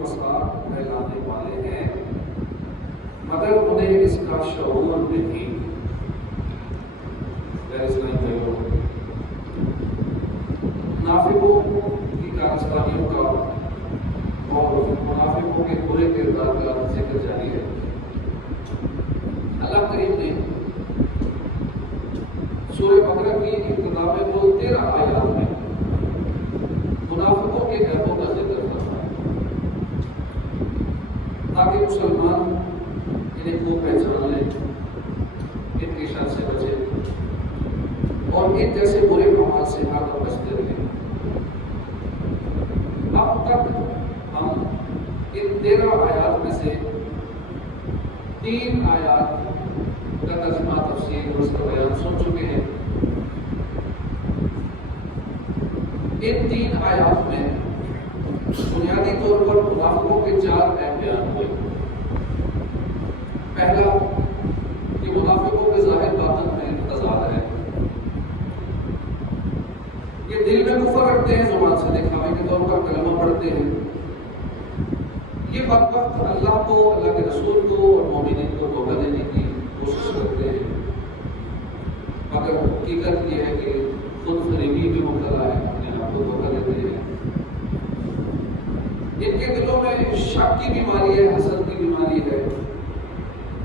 فساد پھیلانے والے ہیں مگر انہیں اس کا شعور نہیں۔ منافقوں کی کارستانیوں کا اور منافقوں کے برے کردار کا ذکر جاری ہے۔ اللہ کریم نے سورہ بقرہ کی ابتدا میں 13 آیات میں منافقوں کے عیبوں کا ذکر فرمایا تاکہ مسلمان انہیں کو پہچان لیں، ان کی شر سے بچے اور ان جیسے برے اعمال سے آگے بچتے رہیں۔ اب تک ہم ان 13 آیات میں سے 3 آیات کا ترجمہ تفسیر اور اس کا بیان سن چکے ہیں۔ ان 3 آیات میں بنیادی طور پر منافقوں کے 4 عیب بیان ہوئے۔ پہلا کہ منافقوں کے ظاہر باطن میں تضاد ہے، یہ دل میں کفر رکھتے ہیں، زبان سے دکھاوے کے طور پر کلمہ پڑھتے ہیں، یہ بدبخت اللہ کو، اللہ کے رسول کو اور مومنین کو دھوکہ دینے کی کوشش کرتے ہیں، مگر حقیقت یہ ہے کہ خود فریبی بھی مبتلا ہے، اپنے آپ کو دھوکہ دیتے ہیں۔ ان کے دلوں میں شک کی بیماری ہے، حسد کی بیماری ہے،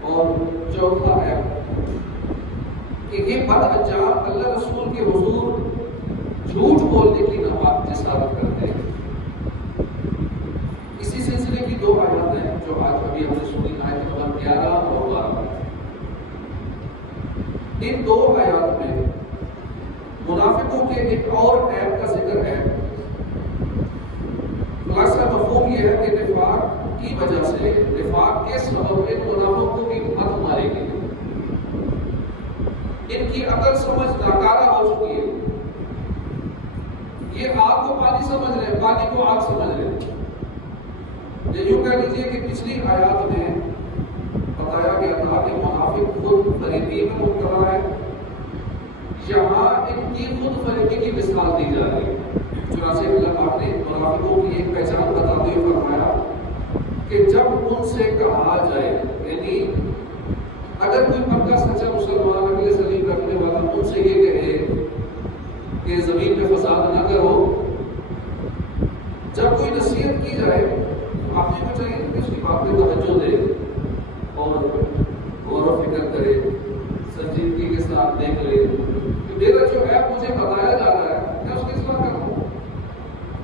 اور چوتھا ہے کہ یہ بد انجام اللہ رسول کے حضور جھوٹ بولنے کی ناپاک جسارت کرتے ہیں۔ اسی سلسلے کی 2 آیات ہیں جو آج ابھی ہم نے سنی، آیت نمبر 11 اور 12۔ ان 2 آیات میں منافقوں کے ایک اور عیب کا ذکر ہے۔ خلاصہ مفہوم یہ ہے کہ نفاق کی وجہ سے، نفاق کے سبب ان منافقوں کی ہت مارے گی، ان کی عقل سمجھ ناکارہ ہو چکی ہے، یہ آگ کو پانی سمجھ رہے ہیں، پانی کو آگ سمجھ رہے ہیں۔ یوں کہہ لیجیے کہ پچھلی آیات میں بتایا گیا تھا کہ منافق خود فریبی میں مبتلا ہے، یہاں ان کی خود فریبی کی مثال دی جا رہی ہے۔ چنانچہ اللہ پاک نے منافقوں کی ایک پہچان بتاتے ہوئے فرمایا کہ جب ان سے کہا جائے، یعنی اگر کوئی پکا سچا مسلمان اگلے سلیم رکھنے والا ان سے یہ کہے کہ زمین میں فساد نہ کرو، جب کوئی نصیحت کی جائے آپ کو چاہیے کہ اس کی بات پہ توجہ دے اور غور و فکر کرے، سنجیدگی کے ساتھ دیکھ لے کہ میرا جو ہے مجھے بتایا جا رہا ہے میں اس کی اصلاح کروں،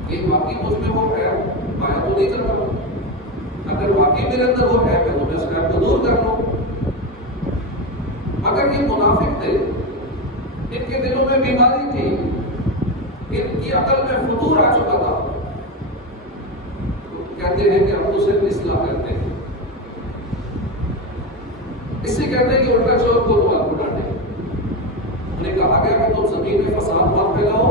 یہ واقعی مجھ میں وہ ہے پایا تو نہیں چل رہا، اگر واقعی میرے اندر وہ ہے تو میں اس کو دور کر لوں۔ اگر یہ منافق تھے، ان کے دلوں میں بیماری تھی، ان کی عقل میں فطور آ چکا تھا، کہتے ہیں کہ ہم تو صرف اصلاح کرتے ہیں، اس سے کہتے ہیں کہ الٹا چور کو دوبارہ کو ڈانٹے۔ انہیں کہا گیا کہ تم زمین میں فساد مت پھیلاؤ،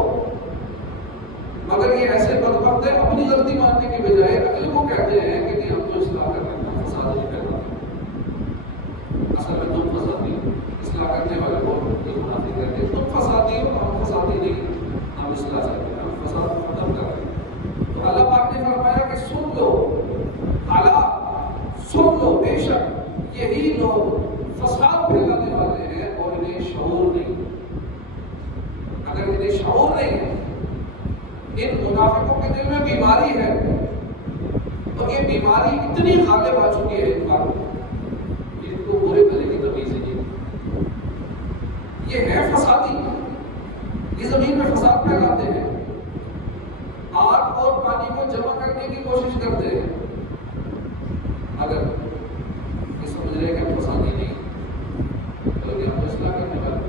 مگر یہ ایسے بدبخت ہیں اپنی غلطی ماننے کی بجائے اگلے کو کہتے ہیں کہ نہیں ہم تو اصلاح کر رہے ہیں، فساد نہیں پھیلاتے، اصل میں تم فسادی ہو، اصلاح کرنے والے کو منافق کہتے ہیں تم فسادی ہو، ہم فسادی نہیں، ہم اصلاح چاہتے ہیں، ہم فساد ختم کر رہے ہیں۔ تو اللہ پاک نے فرمایا کہ سن لو، اعلیٰ سن لو، بے شک یہی لوگ فساد پھیلانے والے ہیں اور انہیں شعور نہیں۔ اگر انہیں شعور نہیں ہے، ان منافقوں کے دل میں بیماری ہے، تو یہ بیماری اتنی غالب آ چکی ہے ان پر، ان کو برے بھلے کی تمیز نہیں، یہ ہے فسادی، یہ زمین میں فساد پھیلاتے ہیں، آگ اور پانی کو جمع کرنے کی کوشش کرتے ہیں، اگر یہ سمجھ رہے کہ ہم فسادی نہیں بلکہ ہم اصلاح کرنے والے۔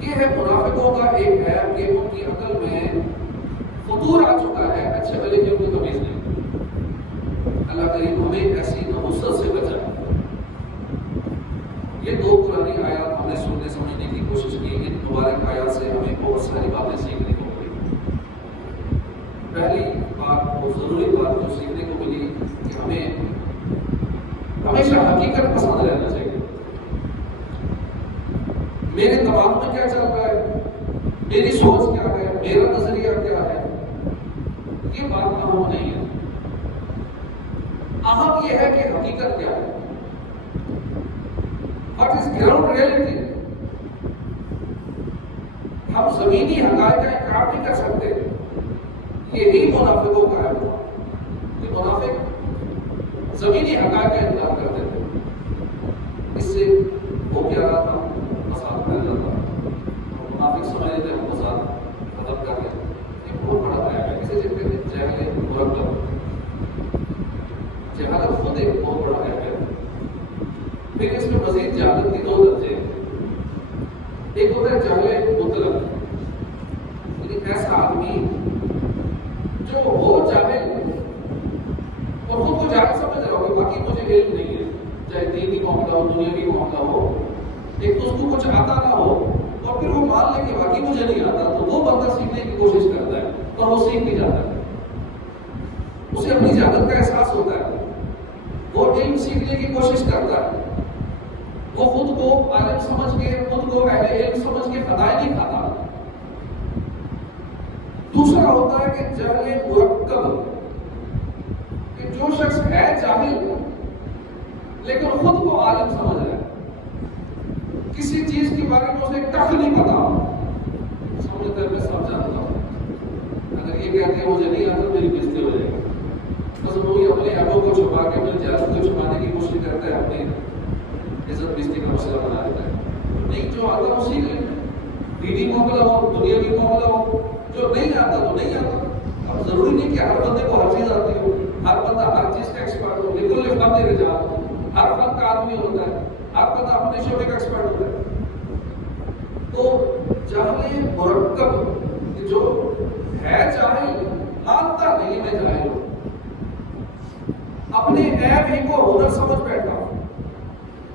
یہ ہے منافقوں کا ایک ہے کہ ان کی عقل میں فطور آ چکا ہے، اچھے بھلے کی ان کو تمیز نہیں۔ اللہ کریم ہمیں ایسی نحوست سے بچائے۔ یہ 2 قرآنی آیات ہم نے سننے سمجھنے کی کوشش کی، ان مبارک آیات سے ہمیں بہت ساری باتیں سیکھنے کو ملی۔ پہلی بات اور ضروری بات جو سیکھنے کو ملی کہ ہمیں ہمیشہ حقیقت پسند رہنا چاہیے۔ میرے دماغ میں کیا چل رہا ہے، میری سوچ کیا ہے، میرا نظریہ کیا ہے، یہ بات اہم نہیں ہے۔ اہم یہ ہے کہ حقیقت کیا ہے، واٹ از گراؤنڈ ریئلٹی۔ ہم زمینی حقائق کا انکار نہیں کر سکتے، یہی منافقوں کا ہے۔ کہ منافق زمینی حقائق کا انکار کرتے تھے، اس سے وہ کیا رہا تھا، فساد پھیل رہا تھا۔ منافق سمجھ لیتے ہم فساد ختم کر لیں، یہ بہت بڑا عیب ہے، اسے جب کہتے ہیں جہل مرکب۔ جہالت خود ایک بہت بڑا عیب ہے۔ پھر اس میں مزید جہالت کی دو درجے ہیں۔ ایک ہوتا ہے جہل مطلق، یعنی ایسا آدمی جو ہو جاہل اور خود کو جاہل سمجھ رہا ہو کہ باقی مجھے علم نہیں ہے، چاہے دینی معاملہ ہو، دنیاوی معاملہ ہو، ایک تو اس کو کچھ آتا نہ ہو اور پھر وہ مان لے کہ باقی مجھے نہیں آتا، تو وہ بندہ سیکھنے کی کوشش کرتا ہے تو وہ سیکھ نہیں جاتا ہے۔ اسے اپنی جہالت کا احساس ہوتا ہے، وہ علم سیکھنے کی کوشش کرتا ہے، وہ خود کو عالم سمجھ کے، خود کو اہل علم سمجھ کے خطائیں نہیں کھاتا۔ دوسرا ہوتا ہے کہ جہل مرکب، کہ جو شخص ہے جاہل لیکن خود کو عالم سمجھ رہا ہے، کسی چیز کے بارے میں اسے کچھ نہیں پتا، سمجھتا ہے میں سب جانتا ہوں، اگر یہ کہتے ہیں مجھے نہیں آتا میری بےزتی ہو جائے گی، بس وہی اپنے ایبوں کو چھپا کے، اپنے جہالت کو چھپانے کی کوشش کرتا ہے، اپنی عزت بےزتی کا مسئلہ بنا دیتا ہے۔ نہیں، جو آتا وہ سیکھ لیں، دینی معاملہ ہو، دنیاوی معاملہ ہو، جو نہیں آتا تو نہیں آتا۔ اب ضروری نہیں کہ ہر بندے کو ہر چیز آتی ہو، ہر بندہ ہر چیز کا ایکسپرٹ ہو، بالکل فن رجال ہر فن کا آدمی ہوتا ہے، ہر بندہ اپنے شعبے کا ایکسپرٹ ہوتا ہے۔ تو جہل مرکب، جو ہے جاہل، مانتا نہیں میں جاہل ہوں، اپنے عیب ہی کو ہنر سمجھ بیٹھا،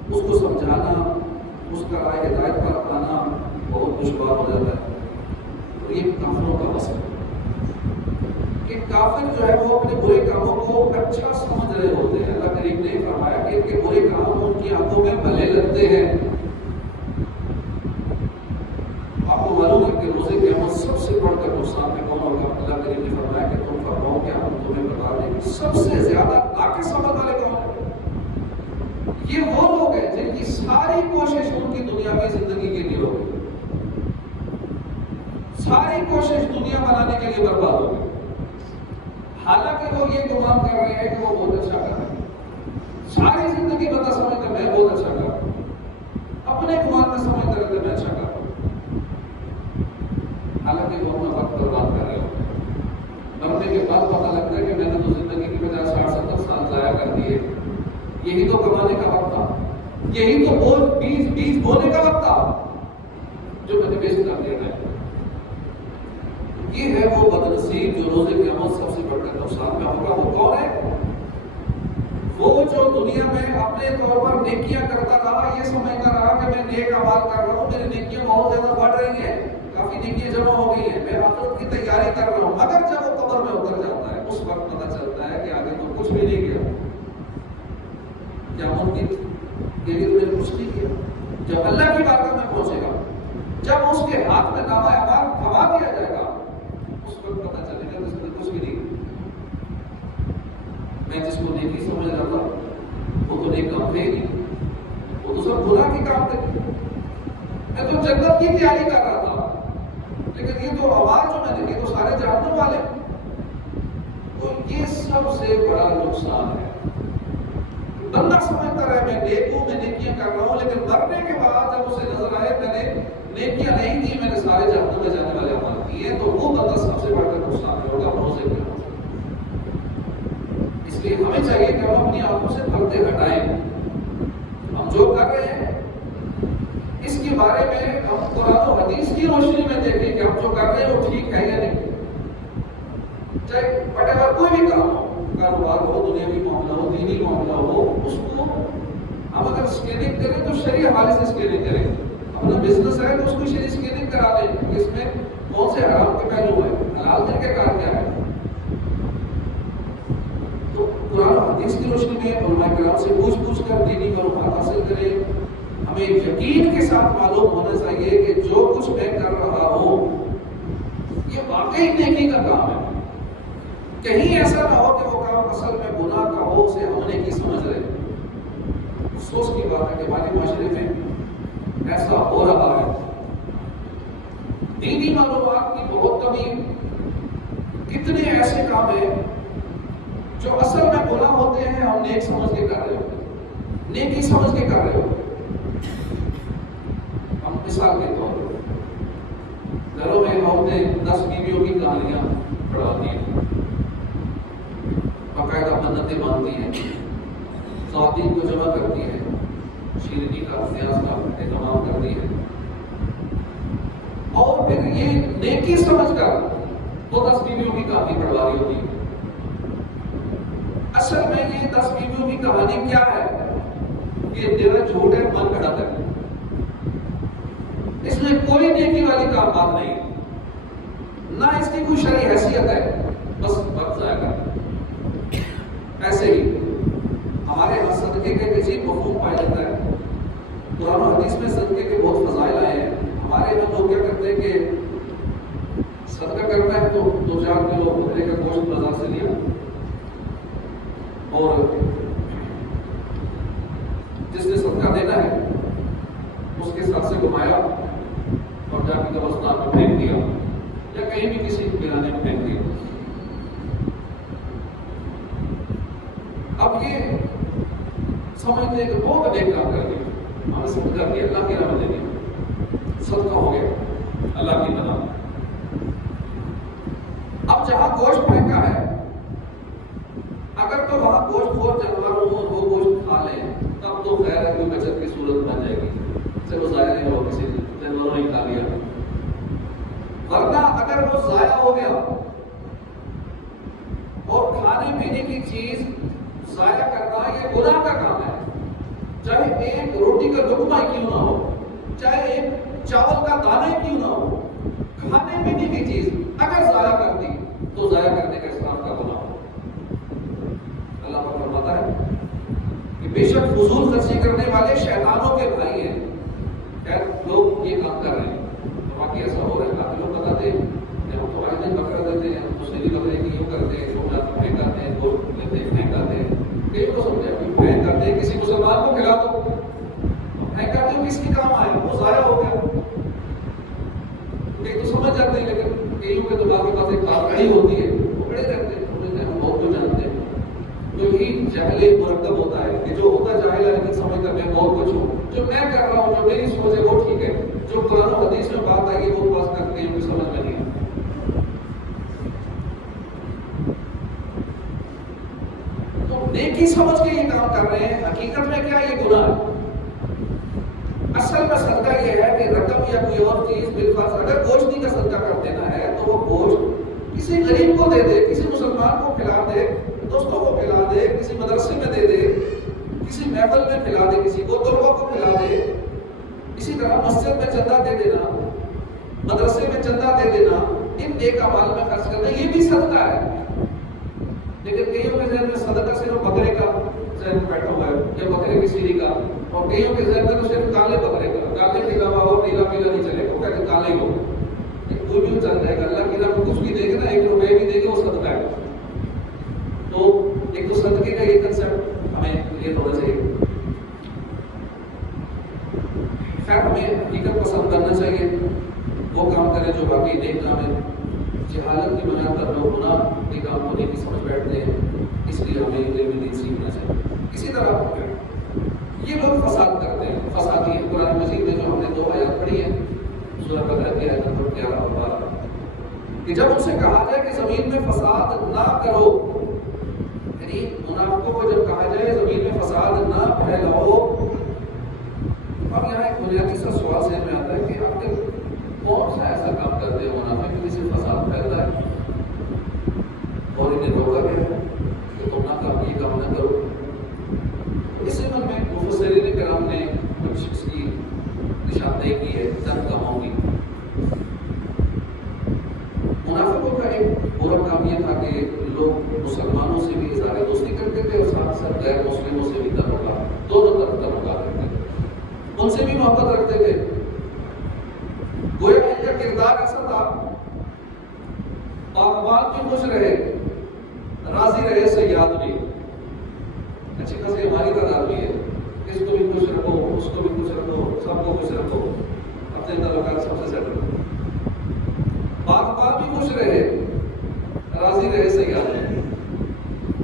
اس کو سمجھانا، اس کا رائے ہدایت پر اپنانا بہت دشوار ہو جاتا ہے۔ یہ کافروں کا مسئلہ کہ کافر جو ہے وہ اپنے برے کاموں کو اچھا سمجھ رہے ہوتے ہیں۔ اللہ کریم نے فرمایا کہ ان کے برے کام ان کی آنکھوں میں بھلے لگتے ہیں۔ آپ کو معلوم ہے کہ روزے قیامت سب سے بڑھ کر نقصان میں کون ہوگا؟ اللہ کریم نے فرمایا کہ تم فرماؤ کہ ہم تمہیں بتا دیں کہ سب سے زیادہ ناقص عمل والے کون ہیں؟ یہ وہ لوگ ہیں جن کی ساری کوشش ان کی دنیاوی زندگی کے لیے ہوگی، ساری کوشش دنیا بنانے کے لیے برباد ہوگی، حالانکہ وہ یہ گمان کر رہے ہیں کہ وہ بہت اچھا کر رہے ہیں، ساری زندگی بندہ سمجھتا میں بہت اچھا کر رہا ہوں، اپنے گمان میں سمجھتا رہتا میں اچھا کر رہا ہوں، حالانکہ وہ اپنا وقت برباد کر رہے ہو۔ مرنے کے بعد پتہ لگتا ہے کہ میں نے تو زندگی کی بجائے 60-70 سال ضائع کر دیے، یہی تو کمانے کا وقت تھا، یہی تو بیج بونے کا وقت تھا جو میں نے ویسٹ کر دیا ہے۔ یہ ہے وہ بدنصیب جو روزے قیامت سب سے بڑھ کر نقصان میں ہوگا۔ وہ کون ہے؟ وہ جو دنیا میں اپنے طور پر نیکیاں کرتا رہا، یہ سمجھتا رہا کہ میں نیک اعمال کر رہا ہوں، میری نیکیاں بہت زیادہ بڑھ رہی ہیں، کافی نیکیاں جمع ہو گئی ہیں، میں آخرت کی تیاری کر رہا ہوں، مگر جب وہ قبر میں اتر جاتا ہے اس وقت پتہ چلتا ہے کہ آگے تو کچھ بھی نہیں کیا، کیا ممکن یہ تو نے کچھ نہیں کیا۔ جب اللہ کی بارگاہ میں پہنچے گا، جب اس کے ہاتھ میں نامہ اعمال تھما دیا جائے گا، اس وقت پتہ چلے گا اس نے کچھ بھی نہیں کیا۔ میں جس کو نیکی سمجھ رہا تھا وہ تو نیک کام تھے ہی نہیں، وہ تو سب گناہ کے کام تھے، میں تو جنت کی تیاری کر رہا تھا، لیکن یہ تو آواز جو میں نے کی تو سارے جہنم والے۔ تو یہ سب سے بڑا نقصان ہے۔ بندہ سمجھتا رہے میں نیک ہوں، میں نیکیاں کر رہا ہوں، لیکن مرنے کے بعد جب اسے نظر آئے میں نے نیکیاں نہیں کی، میں نے سارے جہنم میں جانے والے عمل کیے، تو وہ بندہ سب سے بڑھ کر نقصان میں ہوگا روزے کے۔ اس لیے ہمیں چاہیے کہ ہم اپنی آنکھوں سے پردے ہٹائیں، ہم جو کر رہے ہیں اس کے بارے میں ہم قرآن و حدیث کی روشنی میں دیکھیں کہ ہم جو کر رہے ہیں وہ ٹھیک ہے یا نہیں، چاہے whatever کوئی بھی کام ہو، کاروبار ہو، دنیاوی معاملہ ہو، دینی معاملہ ہو، اس کو ہم اگر اسکیننگ کریں تو شرعی حوالے سے اسکیننگ کریں، اپنا بزنس ہے تو اس کو شرعی اسکیننگ کرا لیں کہ اس میں کون سے حرام کے پہلو ہیں، حلال دل کے کار کیا ہے۔ تو قرآن و حدیث کی روشنی میں علماء کرام سے پوچھ کر دینی معلومات حاصل کریں۔ ہمیں یقین کے ساتھ معلوم ہونا چاہیے کہ جو کچھ میں کر رہا ہوں یہ واقعی نیکی کا کام ہے، کہیں ایسا نہ ہو کہ وہ کام اصل میں گناہ کا ہو، اسے ہم جو اصل میں گناہ ہوتے ہیں ہم نیک سمجھ کے کر رہے ہوتے ہیں، نیکی سمجھ کے کر رہے ہوتے ہیں۔ ہم مثال کے طور پر گھروں میں عورتیں 10 بیویوں کی کہانیاں پڑھاتی ہیں، باقاعدہ منتیں مانتی ہیں، خواتین کو جمع کرتی ہیں، شیرینی کا نیاز کا اہتمام کرتی ہے، اور پھر یہ نیکی سمجھ کر وہ 10 بیویوں کی کہانی پڑھوا رہی ہوتی ہے۔ اصل میں یہ 10 بیویوں کی کہانی کیا ہے؟ یہ تیرا جھوٹ ہے، من گھڑت ہے، اس میں کوئی نیکی والی کام بات نہیں، نہ اس کی کوئی شرعی حیثیت ہے، بس وقت ضائع کر۔ ایسے ہی ہمارے یہاں صدقے کے عجیب مفہوم پایا جاتا ہے۔ قرآن و حدیث میں صدقے کے بہت فضائل آئے ہیں۔ ہمارے یہاں لوگ کیا کرتے ہیں کہ صدقہ کرتا ہے تو 2-4 کلو بکرے کا گوشت بازار سے لیا اور جس نے صدقہ دینا ہے اس کے ساتھ سے گھمایا اور جا کے قبرستان میں پھینک دیا یا کہیں بھی کسی کرانے میں پھینک دیا۔ اب یہ سمجھتے ہیں کہ بہت نیک کام کر دیا، ہم نے صدقہ کیا، اللہ کی راہ میں دے دیا، صدقہ ہو گیا اللہ کی بنا۔ اب جہاں گوشت پھینکا ہے، اگر تو وہاں گوشت خور جانوروں ہو وہ گوشت کھا لیں تب تو خیر ہے، کوئی بچت کی صورت بن جائے گی، چلو ضائع نہیں ہو، کسی جانوروں نے کھا لیا۔ ورنہ اگر وہ ضائع ہو گیا اور کھانے پینے کی چیز ضائع کرنا یہ گناہ کا کام ہے، چاہے ایک روٹی کا لقمہ کیوں نہ ہو، چاہے ایک چاول کا دانہ کیوں نہ ہو، کھانے پینے کی چیز اگر ضائع کرتی تو ضائع کرنے کا اسلام کا گناہ ہو۔ اللہ پاک فرماتا ہے کہ بے شک فضول خرچی کرنے والے شیطانوں کے بھائی ہیں۔ خیر لوگ یہ کام کر رہے ہیں، باقی ایسا ہو رہا ہے، کافی لوگ بتاتے ہیں کہ ہم تو آئے دن بکرا دیتے ہیں، ہم تو سیلی بکرے کی یوں کرتے ہیں، چھوٹا پھینک آتے ہیں، گوشت لیتے ہیں پھینک آتے ہیں، کئی کو سمجھا پھینک آتے ہیں، کسی مسلمان کو کھلا دو، پھینک آتے ہو کس کی کام آئے، وہ ضائع ہو گیا۔ کئی تو سمجھ جاتے ہیں، لیکن کئیوں کے تو باقی بات ایک بات کڑی ہوتی ہے، وہ کڑے رہتے ہیں، ہم بہت کچھ جانتے ہیں۔ جو ہی جہل مرکب ہوتا ہے کہ جو ہوتا جاہل ہے لیکن سمجھتا میں بہت کچھ ہوں، جو میں کر رہا ہوں، جو میری سوچ ہے وہ ٹھیک ہے، جو قرآن و حدیث میں بات آئی ہے وہ پاس کرتے ہیں، کوئی سمجھ میں نہیں ہے۔ تو نیکی سمجھ کے یہ کام کر رہے ہیں، حقیقت میں کیا یہ گناہ ہے؟ اصل میں صدقہ یہ ہے کہ رقم یا کوئی اور چیز بالفرض اگر گوشت کا صدقہ کر دینا ہے تو وہ گوشت کسی غریب کو دے دے، کسی مسلمان کو کھلا دے، دوستوں کو کھلا دے، کسی مدرسے میں دے دے، کسی محفل میں کھلا دے، کسی کو طلباء کو کھلا دے۔ اسی طرح مسجد میں چندہ دے دینا، مدرسے میں چندہ دے دینا، ان نیک اعمال میں خرچ کرنا یہ بھی صدقہ ہے۔ لیکن کئیوں کے ذہن میں صدقہ صرف بکرے کا ذہن میں بیٹھا ہوا ہے یا بکرے کی سیری کا، اور کئیوں کے ذہن میں تو صرف کالے بکرے کا، کالے کے علاوہ اور نیلا پیلا نہیں چلے گا، وہ کہتے کالے ہی ہو، کوئی بھی چل جائے گا، اللہ کی راہ میں کچھ بھی دے گا نا، 1 روپے بھی دے گا وہ صدقہ ہے۔ تو ایک تو صدقے کا یہ کنسیپٹ ہمیں کلیئر ہونا چاہیے۔ خیر ہمیں حقیقت پسند کرنا چاہیے، وہ کام کریں جو باقی نیک کام ہے۔ جہالت کی بنیاد پر لوگ گناہ کے کام کو نیکی سمجھ بیٹھتے ہیں، اس لیے ہمیں علم دین سیکھنا چاہیے۔ اسی طرح یہ لوگ فساد کرتے ہیں، فسادی ہیں۔ قرآن مجید میں جو ہم نے 2 آیات پڑھی ہیں، سورہ بقرہ کی آیت نمبر 11 اور 12، کہ جب ان سے کہا جائے کہ زمین میں فساد نہ کرو، یعنی منافقوں کو جب کہا جائے زمین میں فساد نہ پھیلاؤ، اب یہاں ایک بنیادی سا سوال ذہن میں آتا ہے کہ آخر کون سا ایسا کام کرتے ہیں منافق کہ جس سے فساد پھیلتا ہے اور انہیں روکا گیا ہے کہ تم نہ کرو، یہ کام نہ کرو۔ اس عمل میں مفسرین کرام نے کچھ اس کی نشاندہی کی ہے چند کاموں کی۔ منافقوں کا ایک برا کام یہ تھا کہ لوگ مسلمانوں سے بھی اظہار دوستی کرتے تھے اور ساتھ ساتھ غیر مسلموں سے بھی تعلقات، دونوں طرف تعلقات رکھتے تھے، ان سے بھی محبت رکھتے تھے۔ گویا ان کا کردار ایسا تھا، پاکبان بھی خوش رہے، راضی رہے سیاد بھی، اچھی خاصی ہماری تعداد بھی ہے، اس کو بھی خوش رکھو، اس کو بھی خوش رکھو، سب کو خوش رکھو، اپنے تعلقات سب سے سیٹ رکھو۔ پاکبان بھی خوش رہے، راضی رہے سیاد رہے۔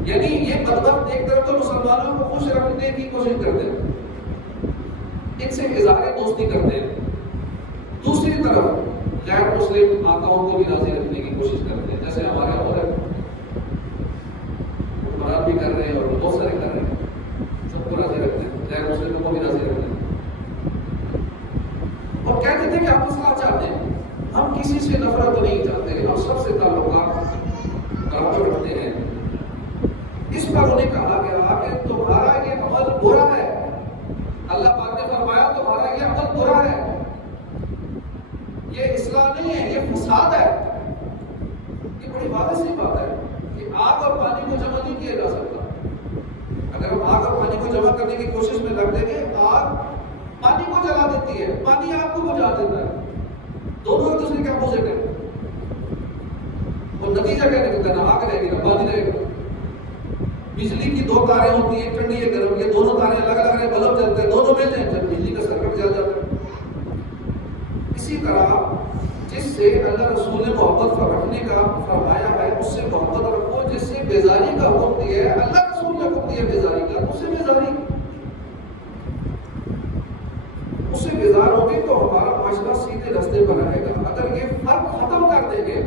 یعنی یہ بدبخت ایک طرف تو مسلمانوں کو خوش رکھنے کی کوشش کرتے ہیں، ان سے اظہار دوستی کرتے ہیں، دوسری طرف غیر مسلم آقاؤں کو بھی راضی رکھنے کی کوشش کرتے ہیں، جیسے ہمارے اور حکمران بھی کر رہے ہیں اور بہت سارے کر رہے ہیں، سب کو راضی رکھتے ہیں، غیر مسلموں کو بھی راضی رکھتے ہیں، اور کہتے تھے کہ آپ اصلاح چاہتے ہیں، ہم کسی سے نفرت نہیں چاہتے، ہم سب سے تعلقات برابر رکھتے ہیں۔ اس پر انہیں کہا گیا کہ تمہارا یہ عمل برا ہے، اللہ پاک نے فرمایا تمہارا یہ عمل برا ہے، یہ اصلاح نہیں ہے، یہ فساد ہے۔ یہ بڑی واضح سی بات ہے کہ آگ اور پانی کو جمع نہیں کیا جا سکتا۔ اگر ہم آگ اور پانی کو جمع کرنے کی کوشش میں لگ دیں گے، آگ پانی کو جلا دیتی ہے، پانی آگ کو بجھا دیتا ہے، دونوں ایک دوسرے کے اپوزٹ ہیں، اور نتیجہ کیا نکلتا ہے؟ نہ آگ رہے گی نہ پانی رہے گا۔ بجلی کی دو تاریں ہوتی ہیں، ٹھنڈی ہے گرم، یہ دونوں تاریں الگ الگ رہے، بلب جلتے ہیں، دونوں مل جائیں جب بجلی کا سرکٹ جل جاتا ہے۔ اسی طرح جس سے اللہ رسول نے محبت رکھنے کا فرمایا ہے، اس سے محبت رکھو، جس سے بیزاری کا حکم دیا ہے، اللہ رسول نے حکم دیا بیزاری کا، اس سے بیزاری، اس سے بیزار ہوگی تو ہمارا معاشرہ سیدھے راستے پر رہے گا۔ اگر یہ فرق ختم کر دیں گے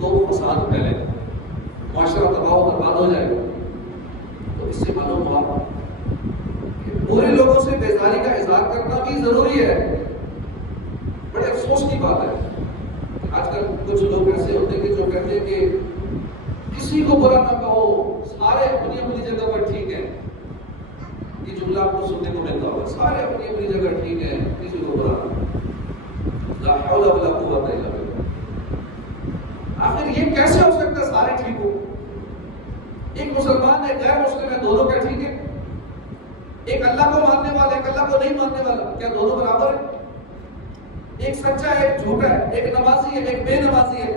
تو فساد پھیلے گا، معاشرہ تباہ و برباد ہو جائے گا۔ تو اس سے معلوم ہوا کہ برے لوگوں سے بیزاری کا اظہار کرنا بھی ضروری ہے۔ بڑے افسوس کی بات ہے آج کل کچھ لوگ ایسے ہوتے ہیں کہ جو کہتے ہیں کہ کسی کو برا نہ کہو، سارے اپنی اپنی جگہ پر ٹھیک ہے۔ یہ جملہ آپ کو سننے کو ملتا ہوگا، سارے اپنی اپنی جگہ ٹھیک ہے، کسی کو برا نہ۔ لا حول ولا قوت الا باللہ۔ آخر یہ کیسے ہو سکتا ہے سارے ٹھیک ہو؟ ایک مسلمان ہے، غیر مسلم ہے، دونوں کیا ٹھیک ہے؟ ایک اللہ کو ماننے والا، ایک اللہ کو نہیں ماننے والا، کیا دونوں برابر ہیں؟ ایک سچا ہے، ایک جھوٹا ہے، ایک نمازی ہے، ایک بے نمازی ہے،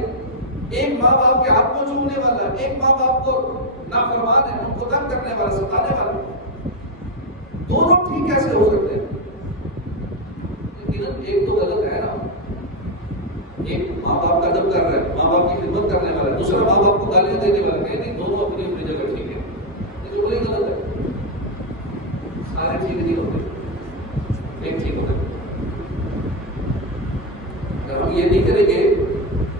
ایک ماں باپ کے ہاتھ کو چومنے والا، ایک ماں باپ کو نافرمان ہے، ان کو تنگ کرنے والا، ستانے والا، دونوں ٹھیک کیسے ہو سکتے ہیں؟ لیکن ایک تو غلط ہے نا، ایک ماں باپ کا ادب کر رہا ہے، ماں باپ کی خدمت کرنے والا ہے، دوسرا ماں باپ کو گالیاں دینے والا ہے، نہیں دونوں اپنی اپنی جگہ ٹھیک ہے، لیکن وہی غلط ہے، سارے ٹھیک نہیں ہوتے، ایک ٹھیک ہوتا ہے۔ اگر ہم یہ نہیں کریں گے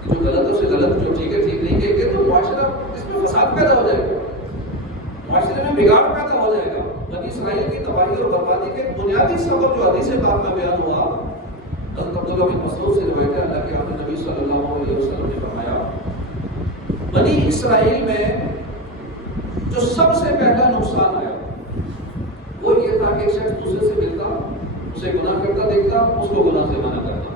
جو غلط ہے اسے غلط، جو ٹھیک ہے ٹھیک نہیں کہیں گے، تو معاشرہ اس میں فساد پیدا ہو جائے گا، معاشرے میں بگاڑ پیدا ہو جائے گا۔ بنی اسرائیل کی تباہی اور بربادی کے بنیادی سبب جو حدیث پاک میں بیان ہوا، حضرت عبداللہ بن مسعود سے روایت ہے، اللہ کے آقا نبی صلی اللہ علیہ وسلم نے فرمایا، بنی اسرائیل میں جو سب سے پہلا نقصان آیا وہ یہ تھا کہ ایک شخص دوسرے سے ملتا، اسے گناہ کرتا دیکھتا، اس کو گناہ سے منع کرتا،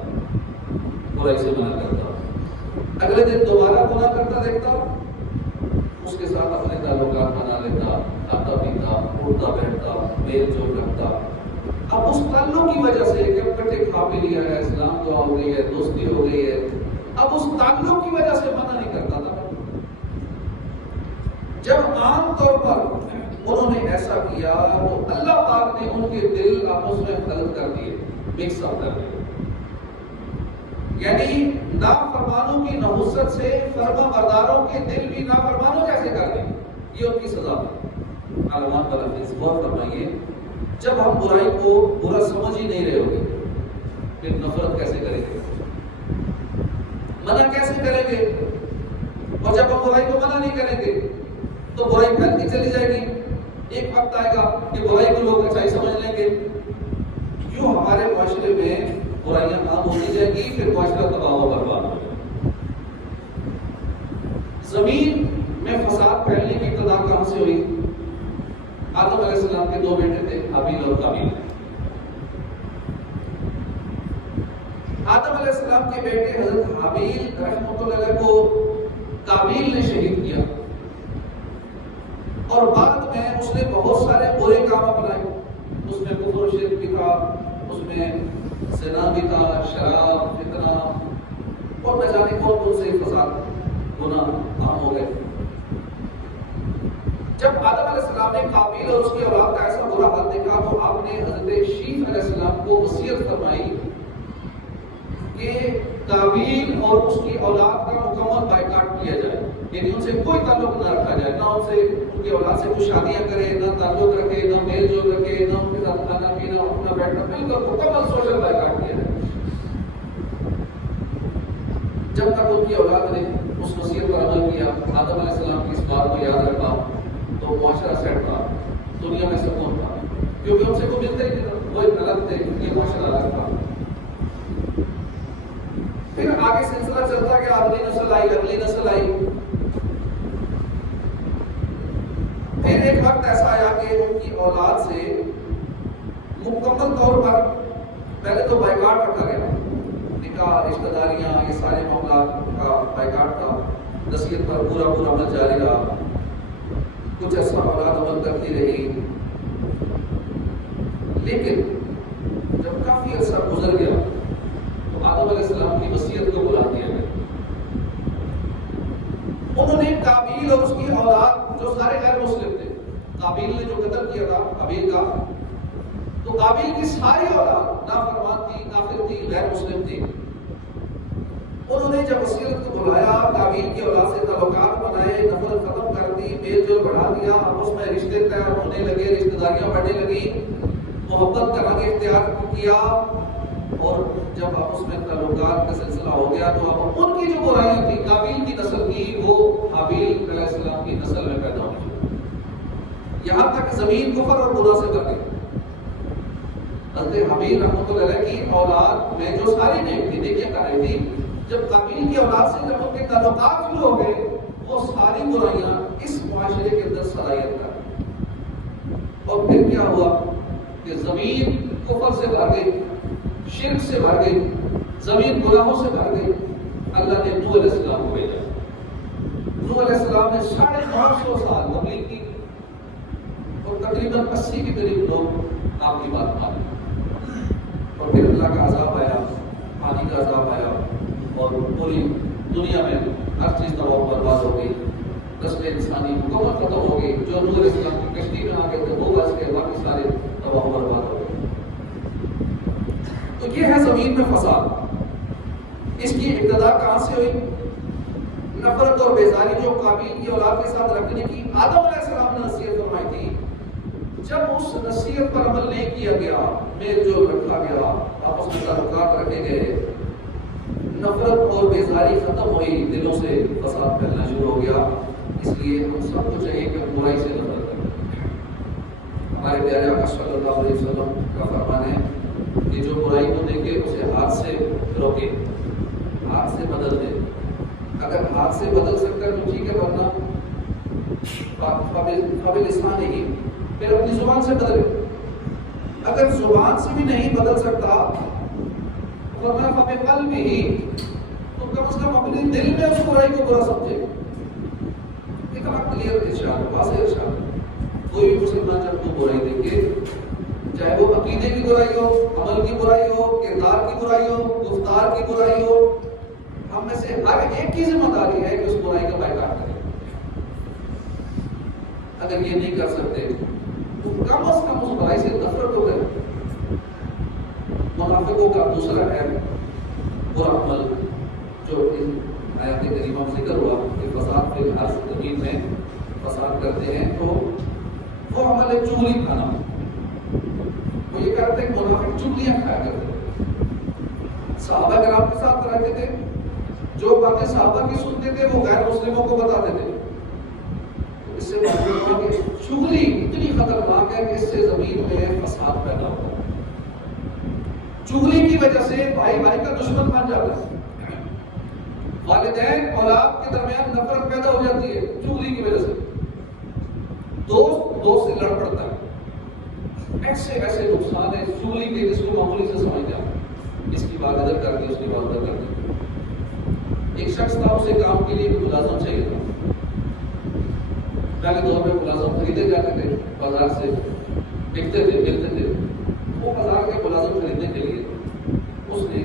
برائی سے منع کرتا، اگلے دن دوبارہ گناہ کرتا دیکھتا، اس کے ساتھ اپنے تعلقات بنا لیتا، کھاتا پیتا، اٹھتا بیٹھتا، میل جول رکھتا۔ اب اس تعلق کی وجہ سے کہ اکٹھے کھا پی لیا ہے، اسلام دعا ہو گئی ہے، دوستی ہو گئی ہے، اب اس تعلق کی وجہ سے منع نہیں کرتا تھا۔ جب عام طور پر انہوں نے ایسا کیا تو اللہ پاک نے ان کے دل آپس میں خلط کر دیے، مکس اپ کر دیے، یعنی نافرمانوں کی نحوست سے فرما برداروں کے دل بھی نافرمانوں جیسے کر دیں، یہ ان کی سزا ہے۔ علامات بلفظ غور فرمائیے، جب ہم برائی کو برا سمجھ ہی نہیں رہے ہوگے پھر نفرت کیسے کریں گے، منع کیسے کریں گے؟ اور جب ہم برائی کو منع نہیں کریں گے تو برائی پھیلتی چلی جائے گی، ایک وقت آئے گا کہ برائی کو لوگ اچھائی سمجھ لیں گے، یوں ہمارے معاشرے میں برائیاں عام ہوتی جائیں گی، پھر معاشرہ تباہ و برباد ہو جائے گا۔ زمین میں فساد پھیلنے کی ابتدا کہاں سے ہوئی؟ آدم علیہ السلام کے دو بیٹے تھے، حابیل اور قابیل۔ آدم علیہ السلام کے بیٹے حضرت حابیل رحمۃ اللہ علیہ کو قابیل نے شہید کیا، اور بعد میں اس نے بہت سارے برے کام اپنائے، اس میں کفر و شرک بھی تھا، اس میں زنا بھی تھا، شراب، فتنہ، اور نہ جانے کون سے فساد گناہ عام ہو گئے۔ جب آدم علیہ السلام نے قابیل اور اس کی اولاد کا ایسا برا حال دیکھا تو آپ نے حضرت شیث علیہ السلام کو وصیت فرمائی کہ قابیل اور اس کی اولاد کا مکمل بائیکاٹ کیا جائے، یعنی ان سے کوئی تعلق نہ رکھا جائے، نہ ان سے ان کی اولاد سے کچھ شادیاں کرے، نہ تعلق رکھے، نہ میل جول رکھے، نہ ان کے ساتھ کھانا پینا اٹھنا بیٹھنا، بالکل مکمل سوشل بائیکاٹ کیا ہے۔ جب تک ان کی اولاد نے اس وصیت پر عمل کیا، آدم علیہ السلام کی اس بات کو یاد رکھا، تو معاشرہ سیٹ تھا، دنیا میں سکون تھا، کیونکہ ان سے کوئی ملتا ہی نہیں تھا، وہ ایک الگ تھے، یہ معاشرہ الگ تھا۔ پھر آگے سلسلہ چلتا کہ اگلی نسل آئی، اگلی نسل آئی، پھر ایک وقت ایسا آیا کہ ان کی اولاد سے مکمل طور پر پہلے تو بائیکاٹ رکھا گیا، نکاح، رشتہ داریاں، یہ سارے معاملات کا بائیکاٹ تھا، نصیحت پر پورا عمل جاری رہا، کچھ ایسا اولاد عمل کرتی رہی، لیکن جب کافی عرصہ گزر گیا تو آدم علیہ السلام کی وصیت کو بلا دیا گیا۔ انہوں نے قابیل اور اس کی اولاد جو سارے غیر مسلم تھے، قابیل نے جو قتل کیا تھا قابیل کا، تو قابیل کی ساری اولاد نافرمان تھی، کافر تھی، غیر مسلم تھی۔ انہوں نے جب وصیت کو بلایا، قابیل کی اولاد سے تعلقات بنائے، نفرت ختم کر دی، میل جول بڑھا دیا، آپس میں رشتے طے ہونے لگے، رشتہ داریاں بڑھنے لگی، محبت کا رنگ اختیار کیا، اور جب آپس میں تعلقات کا سلسلہ ہو گیا تو اب ان کی جو برائیاں تھی قابیل کی نسل کی، وہ حابیل علیہ السلام کی نسل میں پیدا ہوئی، یہاں تک زمین کفر اور گناہ سے بھر گئی۔ حضرت حابیل رحمۃ اللہ علیہ کی اولاد میں جو ساری نیک تھی، دیکھیے کہانی تھی، جب قابیل کی اولاد سے جب ان کے تعلقات شروع ہو گئے، وہ ساری برائیاں اس معاشرے کے اندر صلاحیت کر، اور پھر کیا ہوا کہ زمین کفر سے بھر گئی، شرک سے بھر گئی، زمین گناہوں سے بھر گئی۔ اللہ نے نوح علیہ السلام کو بھیجا، نوح علیہ السلام نے 550 سال تبلیغ کی، اور تقریباً 80 کے قریب لوگ آپ کی بات مانے، اور پھر اللہ کا عذاب آیا، پانی کا عذاب آیا، اور پوری دنیا میں ہر چیز تباہ و برباد ہو گئی، نسل انسانی مکمل ختم ہو گئی، جو نوح علیہ السلام کی کشتی میں آ گئے تھے وہ بچ گئے، باقی سارے تباہ و برباد ہو گئے۔ تو یہ ہے زمین میں فساد۔ اس کی ابتدا کہاں سے ہوئی؟ نفرت اور بیزاری جو قابیل کی اولاد کے ساتھ رکھنے کی آدم علیہ السلام نے نصیحت فرمائی تھی، جب اس نصیحت پر عمل نہیں کیا گیا، میل جول رکھا گیا، آپس میں تعلقات رکھے گئے، نفرت اور بیزاری ختم ہوئی، دلوں سے فساد پھیلنا شروع ہو گیا۔ اس لیے ہم سب کو چاہیے کہ برائی سے نفرت کریں۔ ہمارے پیارے آقا صلی اللہ علیہ وسلم کا فرمان ہے کہ جو برائی کو دیکھے اسے ہاتھ سے روکے، ہاتھ سے بدل دے، اگر ہاتھ سے بدل سکتا ہے تو ٹھیک ہے، ورنہ لسان ہی پھر اپنی زبان سے بدلے، اگر زبان سے بھی نہیں بدل سکتا ورنہ قلب ہی، تو کم از کم اپنے دل میں اس برائی کو برا سمجھے۔ اتنا کلیئر ارشاد، واضح ارشاد۔ کوئی بھی مسلمان جب کو برائی دیکھے، چاہے وہ عقیدے کی برائی ہو، عمل کی برائی ہو، کردار کی برائی ہو، گفتار کی برائی ہو، ہم میں سے ہر ایک کی ذمہ داری ہے کہ اس برائی کا بائیکاٹ کرے۔ اگر یہ نہیں کر سکتے تو کم از کم اس برائی سے نفرت تو کرے۔ منافقوں کا دوسرا ہے برا عمل، جو ان آیات کریمہ میں ذکر ہوا کہ فساد فی الارض، زمین میں فساد کرتے ہیں، تو وہ عمل ہے چغلی کھانا۔ وہ یہ کہتے ہیں کہ منافق چغلیاں کھایا کرتے ہیں، صحابہ کرام کے ساتھ رہتے تھے، جو باتیں صحابہ کی سنتے تھے وہ غیر مسلموں کو بتاتے تھے۔ اس سے معلوم ہے کہ چغلی اتنی خطرناک ہے کہ اس سے زمین میں فساد پیدا ہوتا ہے۔ چغلی کی وجہ سے بھائی بھائی کا دشمن بن جاتا ہے، والدین اولاد کے درمیان نفرت پیدا ہو جاتی ہے چغلی کی وجہ سے، دوست دوست سے لڑ پڑتا ہے۔ ایسے ایسے نقصان ہے چغلی کے جس کو معمولی سے سمجھ جاتا، اس کی بات ادھر کر دی، اس کی بات ادھر کر دی۔ ایک شخص تھا، اسے کام کے لیے ملازم چاہیے تھا۔ پہلے دور میں ملازم خریدے جاتے تھے، بازار سے بکتے تھے، ملتے تھے۔ وہ بازار کے ملازم خریدنے کے لیے اس نے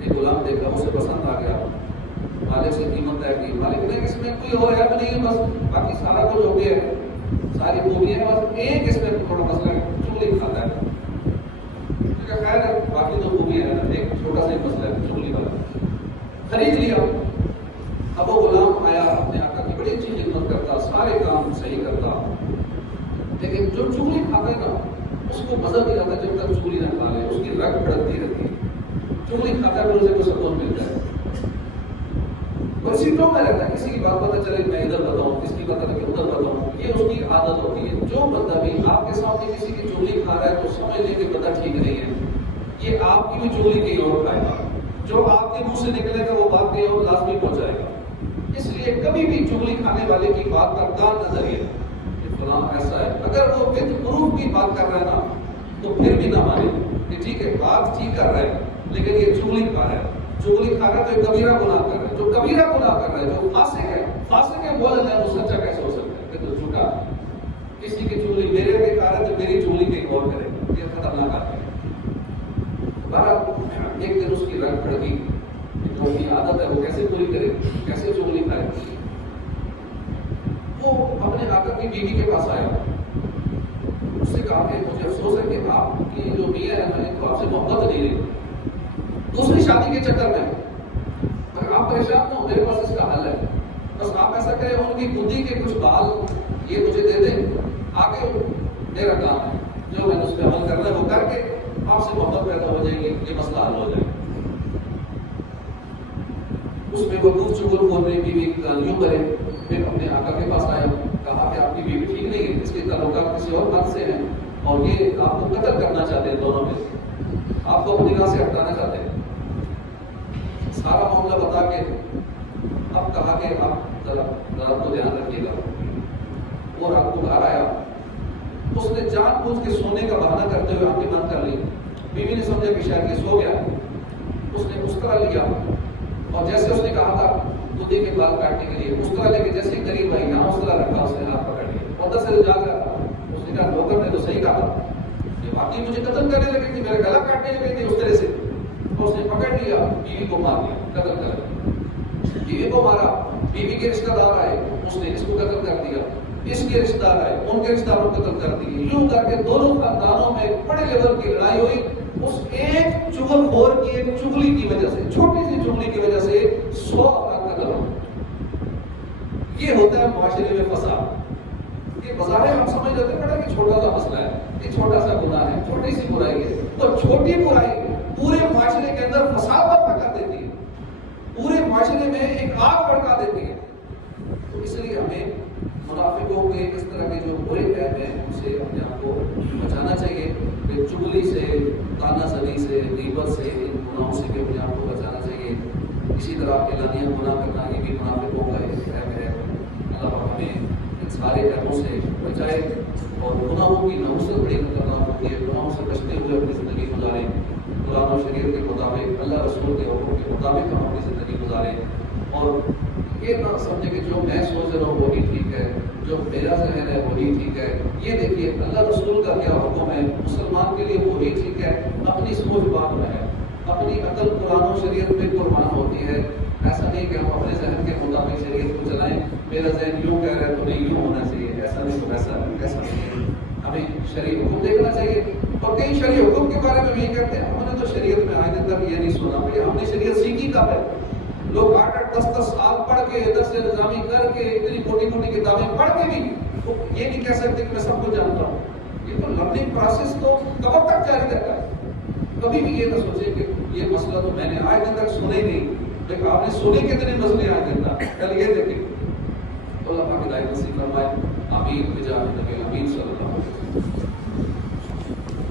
ایک غلام دیکھا، اسے پسند آ گیا، مالک سے قیمت طے کی۔ مالک نے اس میں کوئی اور ایپ نہیں ہے، بس باقی سارا کچھ ہو گیا ہے، ساری خوبی ہے، بس ایک اس میں تھوڑا مسئلہ ہے، چغلی کھاتا ہے۔ خیر ہے، باقی تو خوبی ہے، ایک چھوٹا سا مسئلہ ہے چغلی والا۔ خرید لیا۔ اب وہ غلام آیا اپنے آقا کی نہیں کرتا. لیکن جو چغلی کھاتا ہے نا اس کو مزہ نہیں آتا جب تک چغلی نہ کھا لے, اس کی رگ بھڑکتی رہتی ہے. چغلی کھاتا ہے اسے کو سکون ملتا ہے, اسی ٹو میں رہتا ہے. کسی کی بات پتہ چلے میں ادھر بتاؤں, کسی کی پتہ لگے ادھر بتاؤں, یہ اس کی عادت ہوتی ہے. جو بندہ بھی آپ کے سامنے کسی کی چغلی کھا رہا ہے تو سمجھ لیں کہ بندہ ٹھیک نہیں ہے, یہ آپ کی بھی چغلی کہیں اور کھائے گا. جو آپ کے منہ سے نکلے گا وہ بات کہیں اور لازمی پہنچائے گا. اس لیے کبھی بھی چغلی کھانے والے کی بات پر کان نظریہ کہ فلاں ایسا ہے, اگر وہ وتھ پروف کی بات کر رہا ہے نا تو پھر بھی نہ مانے کہ ٹھیک ہے بات ٹھیک کر رہا ہے لیکن یہ چغلی کھا رہا ہے. چغلی کھا رہا ہے تو کبیرہ گناہ کر رہا ہے. جو کبیرہ گناہ کر رہا ہے, جو فاسق ہے وہ اللہ کو سچا کیسے ہو سکتا ہے کہ تو جھوٹا. کسی کی چغلی میرے پہ کھا رہا ہے تو میری چغلی کہیں اور کرے, یہ خطرناک آدمی ہے. بہرحال ایک دن اس کی رگ بھڑکی, جو کی عادت ہے وہ کیسے پوری کرے, کیسے چغلی کھائے. وہ اپنے آقا کی بیوی کے پاس آیا, اس سے کہا کہ مجھے افسوس ہے کہ آپ کی جو میاں ہے نا تو آپ سے محبت نہیں رہی دوسری شادی کے چکر میں, مگر آپ پریشان نہ ہو, میرے پاس اس کا حل ہے. بس آپ ایسا کریں ان کی گدی کے کچھ بال یہ مجھے دے دیں, آگے میرا کام ہے جو میں نے اس پہ عمل کرنا ہے وہ کر کے آپ سے محبت پیدا ہو جائے گی, یہ مسئلہ حل ہو جائے گا. اس میں وقوف چغل کو اپنی بیوی یوں کرے. پھر اپنے آقا کے پاس آیا, کہا کہ آپ کی بیوی ٹھیک نہیں ہے, اس کے تعلقات کسی اور مرد سے ہیں اور یہ آپ کو قتل کرنا چاہتے ہیں, دونوں میں آپ کو اپنی راہ سے ہٹانا چاہتے ہیں. سارا معاملہ بتا کے اب کہا کہ آپ ذرا رات کو دھیان رکھیے گا. وہ رات کو گھر آیا, اس نے جان بوجھ کے سونے کا بہانہ کرتے ہوئے آنکھیں بند کر لی. بیوی نے سمجھا کہ شاید یہ سو گیا, اس نے اس طرح لیا اور جیسے اس نے کہا تھا گدی کے بال کاٹنے کے لیے اس طرح لے کے جیسے قریب آئی یہاں اس طرح رکھا, اس نے ہاتھ پکڑ لیا. ادھر سے جاگ رہا تھا, اس نے کہا نوکر نے تو صحیح کہا, یہ واقعی مجھے قتل کرنے لگی تھی, میرا گلا کاٹنے لگی تھی اس طرح سے. تو اس نے پکڑ لیا, بیوی کو مار دیا, قتل کر. بیوی کو مارا, بیوی کے رشتہ دار آئے, اس نے اس کو قتل کر دیا. اس کے رشتہ دار آئے, ان کے رشتہ داروں کو قتل کر دیے. یوں کر کے دونوں خاندانوں میں بڑے لیول کی لڑائی ہوئی. اس ایک چغل خور کی ایک چغلی کی وجہ سے, چھوٹی سی چغلی کی وجہ سے 100 افراد قتل ہو. یہ ہوتا ہے معاشرے میں فساد. یہ بظاہر ہم سمجھ لیتے ہیں بڑا کہ چھوٹا سا مسئلہ ہے, یہ چھوٹا سا گناہ ہے, چھوٹی سی برائی ہے, تو چھوٹی برائی پورے معاشرے کے اندر فساد برپا کر دیتی ہے, پورے معاشرے میں ایک آگ بھڑکا دیتی ہے. تو اس لیے ہمیں منافقوں کے اس طرح کے جو برے عیب ہیں ان سے اپنے آپ کو بچانا چاہیے. چغلی سے, تانا زنی سے, غیبت سے, ان گناہوں سے بھی اپنے آپ کو بچانا چاہیے. اسی طرح اعلانیہ گناہ کرنا یہ بھی منافقوں کا ایک عیب ہے. اللہ ہمیں ان سارے عیبوں سے بچائے اور گناہوں کی نحوست بڑی خطرناک ہوتی ہے. گناہوں سے بچتے ہوئے اپنی زندگی گزاریں, قرآن و شریعت کے مطابق, اللہ رسول کے حکم کے مطابق ہم اپنی زندگی گزاریں. اور یہ نہ سمجھے کہ جو میں سوچ رہا ہوں وہی ٹھیک ہے, جو میرا ذہن ہے وہی ٹھیک ہے. یہ دیکھیے اللہ رسول کا کیا حکم ہے, مسلمان کے لیے وہی ٹھیک ہے. اپنی سوچ بات میں ہے, اپنی عقل قرآن و شریعت میں قربان ہوتی ہے. ایسا نہیں کہ ہم اپنے ذہن کے مطابق شریعت کو چلائیں, میرا ذہن یوں کہہ رہا ہے تو نہیں یوں ہونا چاہیے, ایسا نہیں تو ایسا نہیں. ہمیں شرعی حکم دیکھنا چاہیے. اور کئی شرعی حکم کے بارے میں یہ کہتے ہیں ہم نے تو شریعت میں آج تک یہ نہیں سنا, بھائی ہم نے شریعت سیکھی کب ہے. لوگ 8-8 10-10 سال پڑھ کے ادھر سے نظامی کر کے اتنی موٹی موٹی کتابیں پڑھ کے بھی وہ یہ نہیں کہہ سکتے کہ میں سب کچھ جانتا ہوں. یہ تو لرننگ پروسیس تو کب تک جاری رہتا ہے. کبھی بھی یہ نہ سوچیں کہ یہ مسئلہ تو میں نے آج تک سنا ہی نہیں, لیکن آپ نے سنے کتنے مسئلے آج تک, کل یہ دیکھیں. تو اللہ پاک ہدایت نصیب فرمائے. آمین بجاہ نبی امین صلی اللہ علیہ وسلم.